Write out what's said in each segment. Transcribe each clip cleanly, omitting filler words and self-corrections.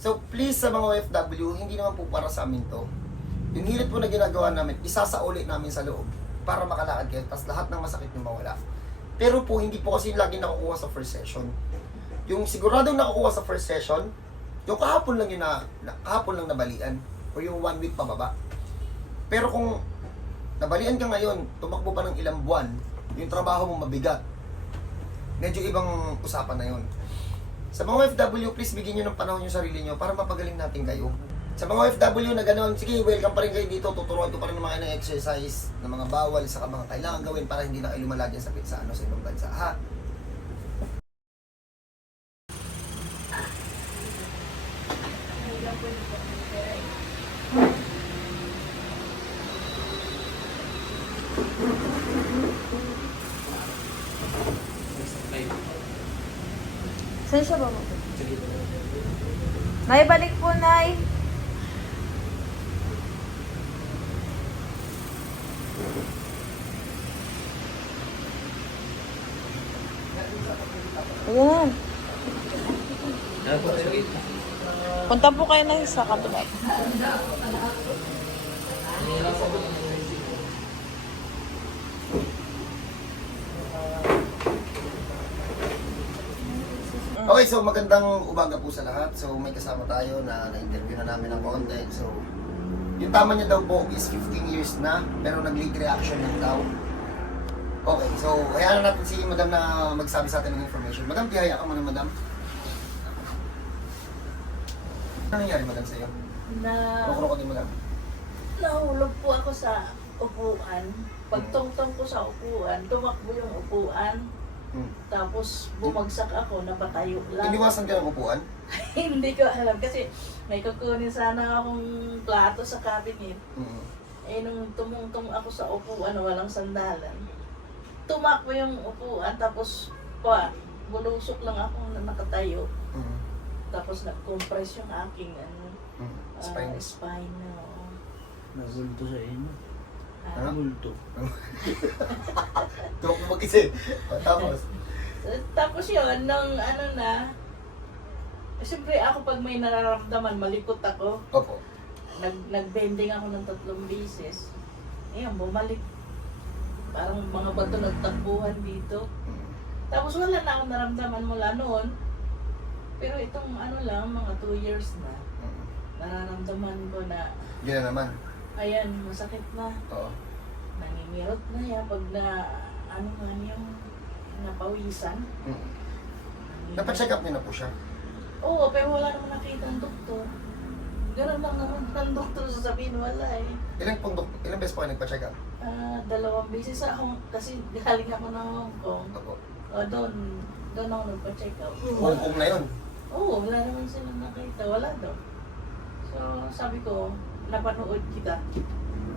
So please sa mga OFW, hindi naman po para sa amin to. Yung hilit po na ginagawa namin, isasauli namin sa loob para makalakad kayo, tapos lahat ng masakit nyo mawala. Pero po, hindi po kasi lagi nakukuha sa first session. Yung siguradong nakukuha sa first session, yung kahapon lang yun kahapon lang nabalian, o yung 1 week pababa. Pero kung nabalian ka ngayon, tumakbo pa ng ilang buwan, yung trabaho mo mabigat, medyo ibang usapan na yun. Sa mga OFW, please bigyan nyo ng panahon yung sarili nyo para mapagaling natin kayo. Sa mga OFW na gano'n, sige, welcome pa rin kayo dito. Tuturuan ko pa rin ng mga exercise, ng mga bawal, sa mga kailangan gawin para hindi na kayo lumala dyan sa ibang bansa, ha? Saan siya ba mo? Nay, balik po, Nay. Ayan. Punta po kayo na sa kabila. Okay, so magandang umaga po sa lahat. So may kasama tayo na na-interview na namin ng konti. So yung tama niya daw po is 15 years na, pero nag-late reaction lang daw. Okay, so hayaan na natin si Madam na magsabi sa atin ng information. Madam, tihaya ka muna, Madam. Ano nangyari, Madam, sa'yo? Kukuro ko din, Madam. Nahulog po ako sa upuan. Pagtungtong ko sa upuan, tumakbo yung upuan. Tapos bumagsak ako, napatayo lang. Iniwasan ka ng upuan? Hindi ko alam kasi may kukunin sana akong plato sa cabinet. Eh nung tumungtong ako sa upuan na walang sandalan, tumakbo yung upuan tapos bulusok lang ako na nakatayo. Tapos nag-compress yung aking spine na. Nagulto sa inyo. Ha? Nagulto. Ito ako mag-isip. Tapos? Tapos yun, nung siyempre ako pag may nararamdaman, malikot ako. Opo. Nag-bending ako ng 3 beses. Ayan, bumalik. Parang mga bato nagtakbuhan dito. Tapos wala na akong naramdaman mula noon. Pero itong mga 2 years na, nararamdaman ko na, Yun na naman. ayan, masakit na. Oo. Nanginirot na yan pag yung napawisan. Napacheck up niyo na po siya. Oo, pero wala naman nakita ang doktor. Ganun lang naman ang doktor sasabihin, wala eh. Ilang beses po kayo nagpa-check up? 2 beses ako, kasi galing ako ng Hong Kong. Opo. Doon ako nagpa-check up. Hong Kong na yun. Oo, wala naman silang nakita, wala daw. So, sabi ko, napanood kita.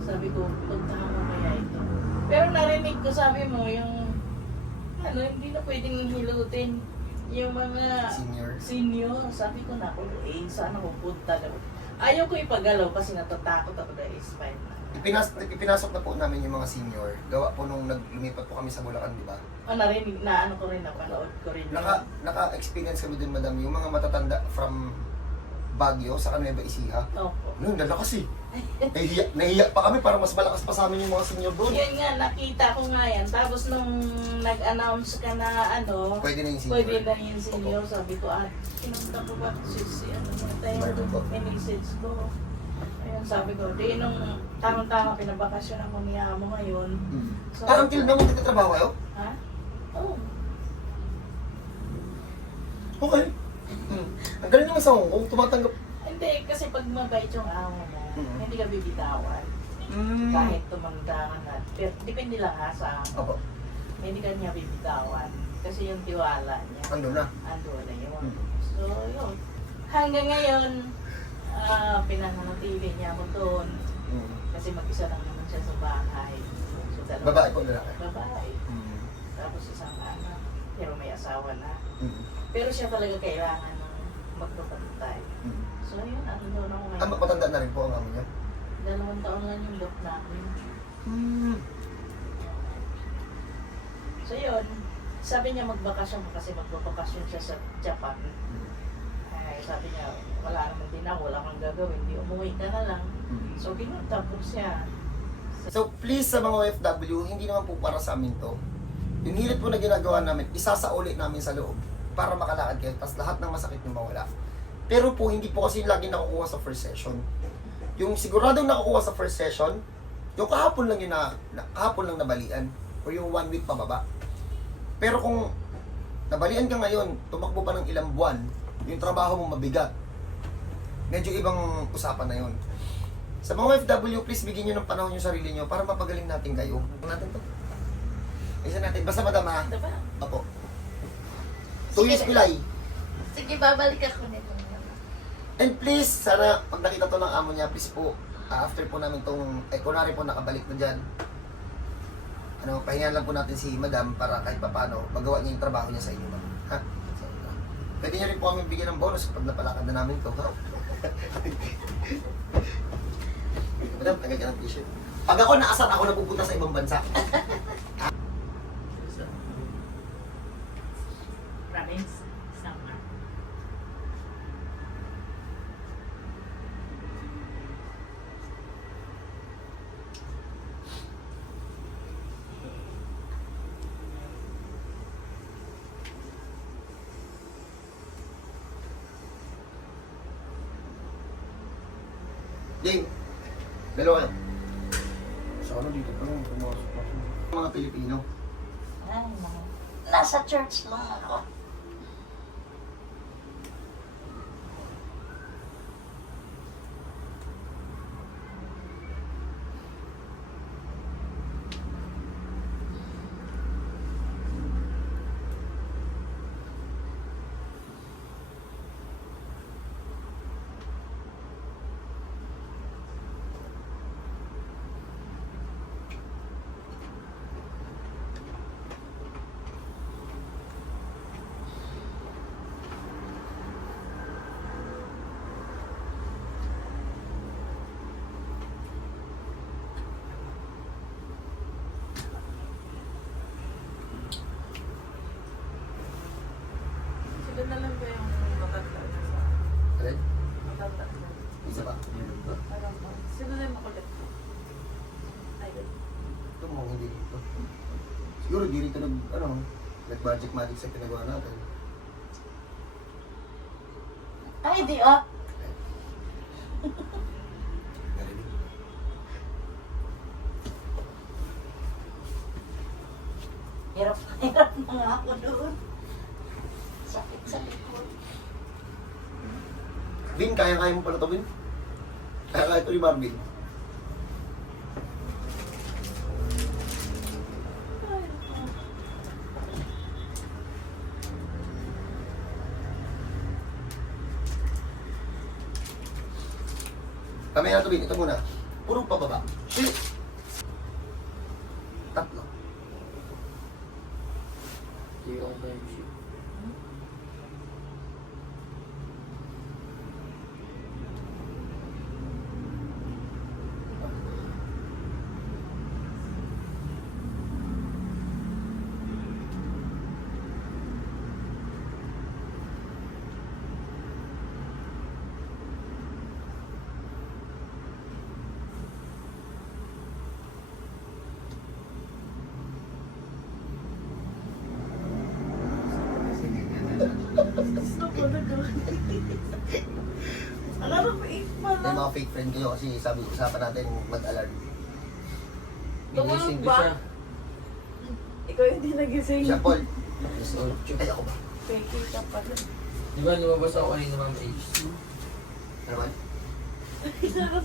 Sabi ko, puntahan mo kaya ito. Pero narinig ko, sabi mo, yung, hindi na pwedeng hilutin. Yung mga senior, sabi ko na, saan ako punta daw. Ayaw ko ipagalaw kasi natatakot ako dahil spine na. Ipinasok na po namin yung mga senior. Gawa po nung lumipat po kami sa Bulacan, di ba? Narinig na ko rin, napanood ko rin. Naka-experience kami dun, Madam, yung mga matatanda from Baguio sa Nueva Ecija. Opo. Noon, lalakas eh. Nahiya pa kami para mas malakas pa sa amin yung mga senior doon. Yun nga, nakita ko nga yan. Tapos nung nag-announce ka na Pwede na yung senior. pwede na yung senior, sabi ko, pinunta ko ba si message ko. Ayun, sabi ko, di nung tamang-tama pinabakasyon ako ni Amo ngayon. So, Until na mo nagtatrabaho kayo? Ha? Oo. Okay. Ang galing naman sa Hong Kong, tumatanggap. Hindi, kasi pag mabait yung amo mo, hindi ka bibitawan. Mm. Kahit tumanda ka na. Pero depende lang sa amo. Opo. Hindi ka niya bibitawan. Kasi yung tiwala niya. Ando na. Ando na yun. So, yun. Hanggang ngayon, pinananatili niya ako doon. Kasi mag-isa lang naman siya sa bahay. So, Babae po lalaki? Babae. Tapos isang anak. Pero may asawa na. Mm. Pero siya talaga kailangan ng magpapantay. So, yun. Ano doon ako ngayon. Matanda na rin po ang amo niya? 2 taon lang yung lock namin. So, yun. Sabi niya magbakasyon kasi magbabakasyon siya sa Japan. Ay, sabi niya, wala naman din ako, wala kang gagawin, di umuwi ka na lang. So, pinunta ko siya. So please sa mga OFW, hindi naman po para sa amin to. Yung hilit po na ginagawa namin, isasauli namin sa loob para makalakad kayo, tapos lahat ng masakit nyo mawala. Pero po, hindi po kasi lagi nakukuha sa first session. Yung siguradong nakukuha sa first session, yung kahapon lang yun kahapon lang nabalian, o yung 1 week pababa. Pero kung nabalian ka ngayon, tumakbo pa ng ilang buwan, yung trabaho mo mabigat, medyo ibang usapan na yun. Sa mga OFW, please bigyan nyo ng panahon yung sarili nyo para mapagaling natin kayo. Ano natin to? Isa natin. Basta madam ha? Diba? Apo. 2 years pilay. Sige, babalik ako nito. And please, sana pag nakita to ng amo niya, please po, after po namin tong, kunwari po nakabalik na dyan, pahingan lang po natin si madam para kahit paano magawa niya yung trabaho niya sa inyo, ma'am. Ha? So, pwede niyo rin po kami bigyan ng bonus kapag napalakad na namin to. Ha? Madam, tagay ka ng t-shirt. Pag ako naasar, ako napupunta sa ibang bansa. Province, summer. Ding, dalawa kayo. Sa ano dito pa lang, pumasok pa siya. Mga Pilipino. Ay, mga. Nasa church lang ako. Sila na lang ba yung matanda na sa Alin? matanda na? Isa pa. Parang ba? Sila na yung makulit ko. Ayun. Ito mo hindi dito. Siguro di rito nag-magic magic sa pinagawa natin. Ay, di ah. Narinig. Hirap na hirap na nga ako doon. Sakit sa likod. Vin, kaya-kaya mo pala ito, Vin? Kaya-kaya ito ni Marvin. Kamaya na ito, Vin. Ito muna. Puro pababa. Shit! Tatlo. Hindi ako tayo siya. Alam mo, ipa May mga fake friend kayo kasi sabi usapan natin mag-alarm. Tumulog ba? Ikaw hindi nagising. Siya, Paul. Ay, ako ba? Fake ka pa rin. Di ba lumabas ako kanina Ma'am H? Ano ba?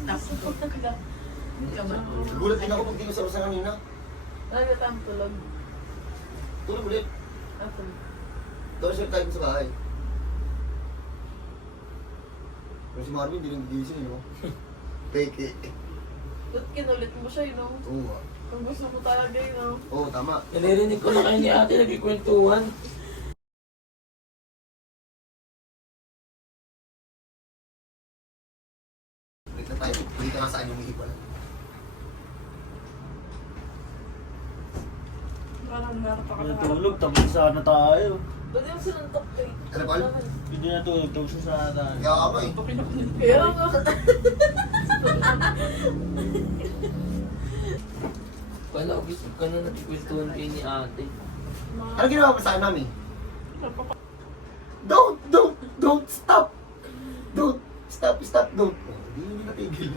Nakapagod ka. Gulat din ako pag dinusaro sa kanina. Bakit ang tulog? Tulog ulit. Ako. Doon siya tayo sa bahay. Pero si Marvin, hindi lang gigising, no? Fake eh. Ba't kinulit mo siya, no? Oo nga. Kung gusto mo talaga yun, no? Oo, tama. Nalirinig ko na kayo ni ate nagkikwentuhan. Balik na tayo. Balik ka nga saan yung hihip wala. Parang narapa ka na. Natulog, tapos sana tayo. Pwede mo sinuntok eh. Ano, Paul? Hindi na tulog. Tawag siya sa atin. Kaya ako eh. Kaya nga. Wala, gusto ka na nakikwentuhan kayo ni ate. Ano ginawa mo sa akin, mami? Don't stop! Don't! Stop! Don't! Hindi natigil.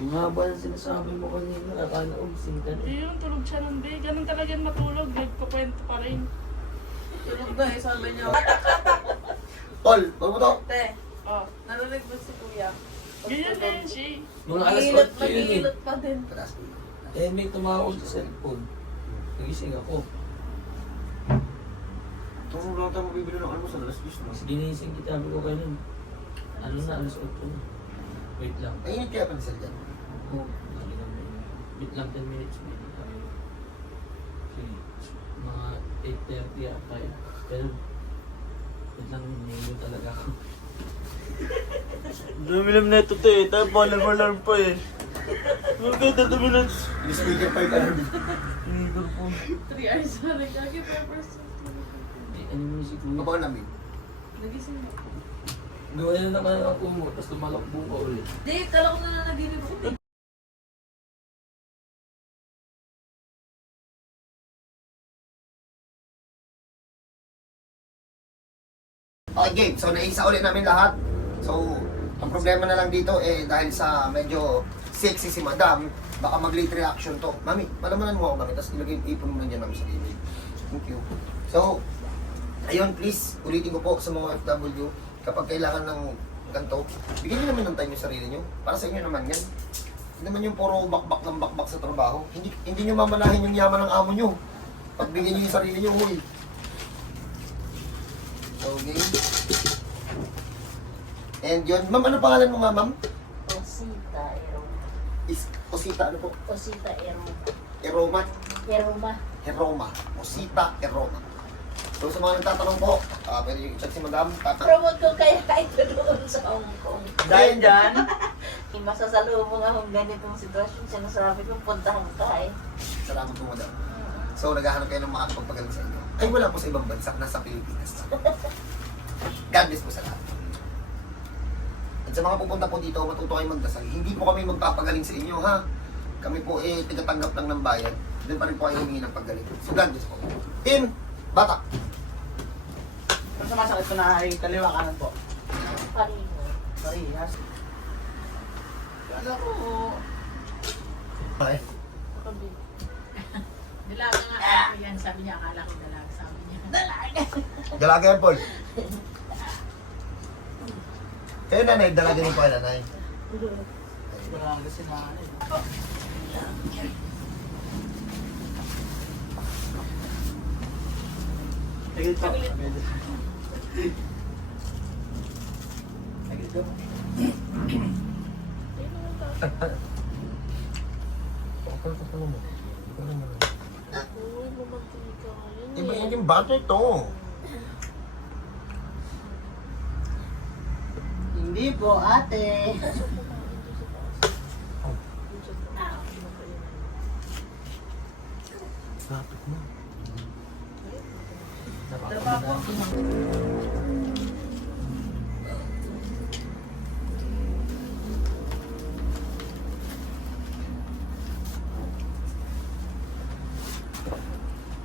Ang haba ng sinasabi mo kanina, akala ko gising ka na. Hindi yung tulog siya nun, be. Ganun talaga yung matulog. Nagkukwento pa rin. Tulog na eh, sabi niya. Paul, huwag mo to. Te, Oh. narinig mo si kuya. Ganyan na yun siya. Mga alas 8 yun eh. Mag-iilot pa din. Pataas mo. Eh, may tumawag sa cellphone. Nagising ako. Kung lang tayo mabibili ng almusal, alas 10 na. Mas ginising kita, sabi ko kayo. Ano na, alas 8 na. Wait lang. Mainit kaya pa ni Sir dyan. Oh, lagi lang may wait lang 10 minutes. Sige, mga 8:30 ata yun. Pero, wait lang, nilo talaga ako. Dami-lam na ito eh. Tayo pa alarm pa eh. Ano kayo 30 minutes? Yung speaker pa yung alarm. 3 hours na rin. Kagi peppers. Eh, ano mo si Kuya? Mabaw namin. Nagising mo. Gawa na naman ako mo, tapos tumalakbo ka ulit. Di, kala ko na nanaginip ko. Okay, game. So, naisa ulit namin lahat. So, ang problema na lang dito eh dahil sa medyo sexy si Madam, baka mag-late reaction to. Mami, malamanan mo ako mami, tapos ilagay yung ipon mo na dyan mami sa gilid. Thank you. So, ayun please, ulitin ko po sa mga FW, kapag kailangan ng ganito, bigyan niyo naman ng time yung sarili niyo. Para sa inyo naman yan. Hindi naman yung puro bakbak ng bakbak sa trabaho. Hindi niyo mamanahin yung yaman ng amo niyo. Pagbigyan niyo yung sarili niyo, huy. Okay. And yun, ma'am, ano pangalan mo nga, ma'am? Osita Eroma. Osita, ano po? Osita Eroma. Eroma? Eroma. Eroma. Osita Eroma. So sa mga nagtatanong po, pwede yung i-chat si Madam. Promote ko kaya ito doon sa Hong Kong. Dahil dyan, Masasalubong akong ganitong sitwasyon. Sinasabi ko, puntahan ka eh. Salamat po, Madam. So naghahanap kayo ng makakapagpagaling sa inyo. Ay, wala po sa ibang bansa, nasa Pilipinas. God bless po sa lahat. At sa mga pupunta po dito, matuto kayo magdasal. Hindi po kami magpapagaling sa inyo, ha? Kami po tigatanggap lang ng bayad. Doon pa rin po kayo humingi ng paggaling. So God bless po. Team, bata. kung sumasakit ko na ay kaliwa kanan po. Paringo. Parehas. Kala ko, Okay. Dalaga nga ako yan. Sabi niya, akala ko dalaga. Sabi niya. Dalaga yan, Paul. Kayo nanay, dalaga din po kayo nanay. wala kasi na ano eh. Tigil po. Tigil po. Iba yan yung bata ito. Hindi po, ate. Lapit mo.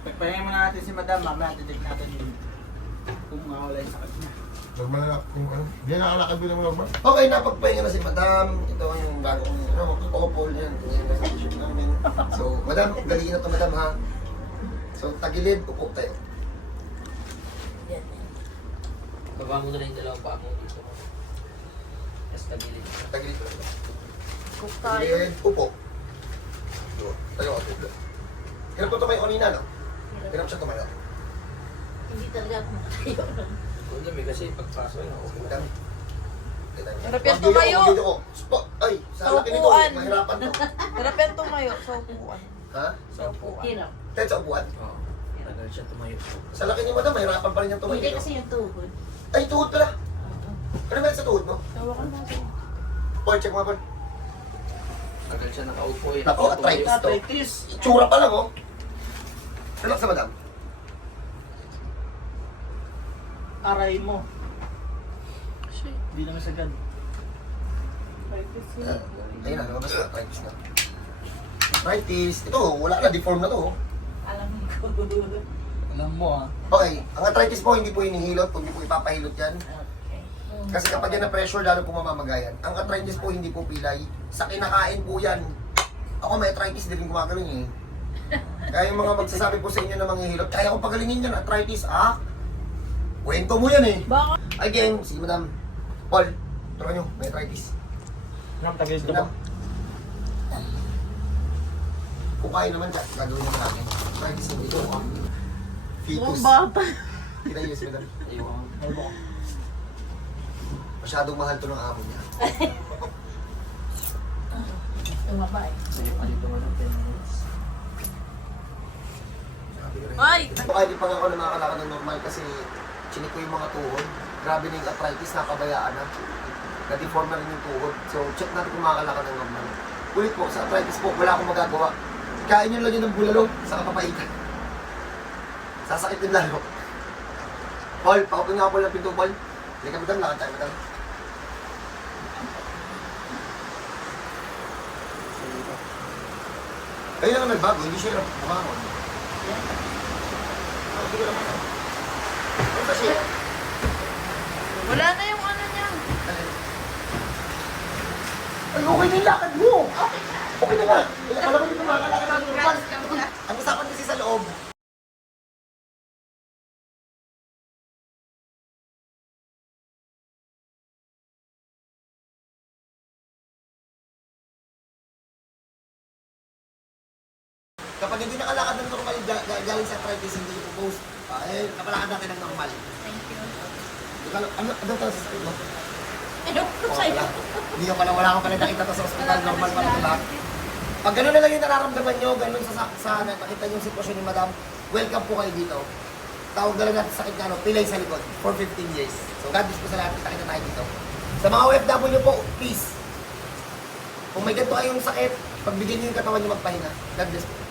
Pagpahinga muna natin si Madam, mamaya titig natin yun. Kung mawala yung sakit niya. Normal na kung ano. Hindi na nakalakad bilang normal. Okay, napagpahinga na si Madam. Ito yung bagong couple yan. Yung resolution namin. So, Madam, galigin na to Madam ha. So, tagilid, upo tayo. Baba mo na lang yung dalawang paa mo dito. Tapos tagilid. Tagilid tayo. Cook tayo. Tagilid, upo. So, tayo ka po. Hirap ko tumayo kanina, no? Hirap siya tumayo. Hindi talaga ako makatayo. Kung may kasi pagpasok na ako. Madam. Hirap yan tumayo. Ko. Spot. Ay, sa laki nito, Upuan. mahirapan to. Hirap yan tumayo sa upuan. Ha? Sa upuan. Hirap. Tayo sa upuan. Oo. Tagal siya tumayo. Sa laki ni Madam, mahirapan pa rin yung tumayo. Hindi no? kasi yung tuhod. Ay, tuhod pala. Ano ba yan sa tuhod mo? Tawakan mo siya. Paul, check mo nga, Paul. Tagal siya nakaupo eh. Nako, arthritis to. Arthritis. Itsura pa lang, oh. Relax na, Madam. aray mo. Hindi naman sagad. Ayun na, lumabas na. Arthritis na. Arthritis. Ito, wala na. Deform na to. Alam ko. Alam mo ah. Okay, ang arthritis po hindi po hinihilot, hindi po ipapahilot yan. Okay. Kasi kapag yan na pressure, lalo po mamamagayan. Ang arthritis po hindi po pilay. Sa kinakain po yan. Ako may arthritis, hindi rin gumagano'n eh. Kaya yung mga magsasabi po sa inyo na manghihilot, kaya ko pagalingin yan, arthritis, ah? Kwento mo yan eh. Baka Again, sige madam. Paul, turuan nyo, may arthritis. Anong tagay Sige madam. Kung kaya naman dyan, gagawin naman natin. Arthritis hindi ko, ah. Fetus. mukhang bata. Kinayos madam. Ayun. Masyadong mahal to ng amo niya. Tumaba eh. Sige, palito mo ng 10 minutes. Ay! Kahit di pa nga ako na makakalakad ng normal kasi chinik ko yung mga tuhod. Grabe na yung arthritis, nakabayaan na. Na-deform na rin yung tuhod. So, check natin kung makakalakad ng normal. Ulit po, sa arthritis po, wala akong magagawa. Kain nyo lang yun ng bulalo sa kapapaitan. Sasakit din lalo. Paul, pakapin nga po ng pinto, Paul. Hindi ka madam, lakad tayo madam. Kayo lang ang nagbago, hindi siya yung bumangon. Hindi ko lang madam. Ano ba siya? Wala na yung ano niya. Ay, okay na yung lakad mo! Okay na nga! Alam mo yung makakalakad ng normal. Ang usapan kasi sa loob. Kapag hindi nakalakad ng normal, galing sa arthritis, hindi yung post. Kapalakad natin ng normal. Thank you. Ano tawag sa sakit mo? Ano ko Oo, sa'yo? wala. Hindi ka pala, wala akong pala nakita to sa ospital, normal pala diba? Pag gano'n na lang yung nararamdaman nyo, gano'n sa nakita yung sitwasyon ni Madam, welcome po kayo dito. Tawag na lang natin sa sakit na ano, pilay sa likod for 15 years. So God bless po sa lahat, kita tayo dito. Sa mga OFW po, please, kung may ganito kayong sakit, pagbigyan nyo yung katawan nyo magpahinga. God bless po.